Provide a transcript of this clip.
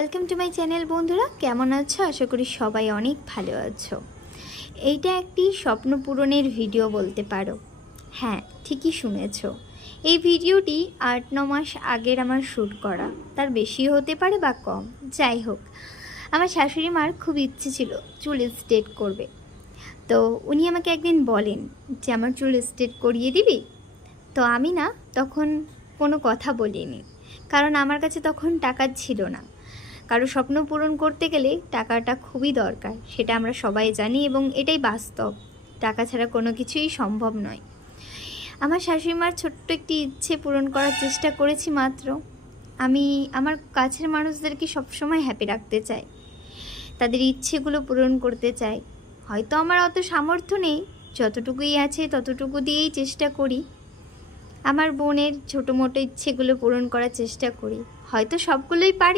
Welcome to my channel. বন্ধুরা কেমন আছো? আশা করি সবাই অনেক ভালো আছো। এইটা একটি স্বপ্ন পূরণের ভিডিও বলতে পারো। হ্যাঁ, ঠিকই শুনেছো। এই ভিডিওটি 8-9 মাস আগের আমার শ্যুট করা, তার বেশি হতে পারে বা কম। যাই হোক, আমার শাশুড়ি মার খুব ইচ্ছে ছিল চুল স্ট্রেট করবে। তো উনি আমাকে একদিন বলেন যে আমার চুল স্ট্রেট করিয়ে দিবি। তো আমি না তখন কোনো কথা বলিনি, কারণ আমার কাছে তখন টাকা ছিল না। কারো স্বপ্ন পূরণ করতে গেলে টাকাটা খুবই দরকার, সেটা আমরা সবাই জানি এবং এটাই বাস্তব। টাকা ছাড়া কোনো কিছুই সম্ভব নয়। আমার শাশুড়িমার ছোট্ট একটি ইচ্ছে পূরণ করার চেষ্টা করেছি মাত্র। আমি আমার কাছের মানুষদেরকে সবসময় হ্যাপি রাখতে চাই, তাদের ইচ্ছেগুলো পূরণ করতে চাই। হয়তো আমার অত সামর্থ্য নেই, যতটুকুই আছে ততটুকু দিয়েই চেষ্টা করি। আমার বোনের ছোটো মোটো ইচ্ছেগুলো পূরণ করার চেষ্টা করি, হয়তো সবগুলোই পারি।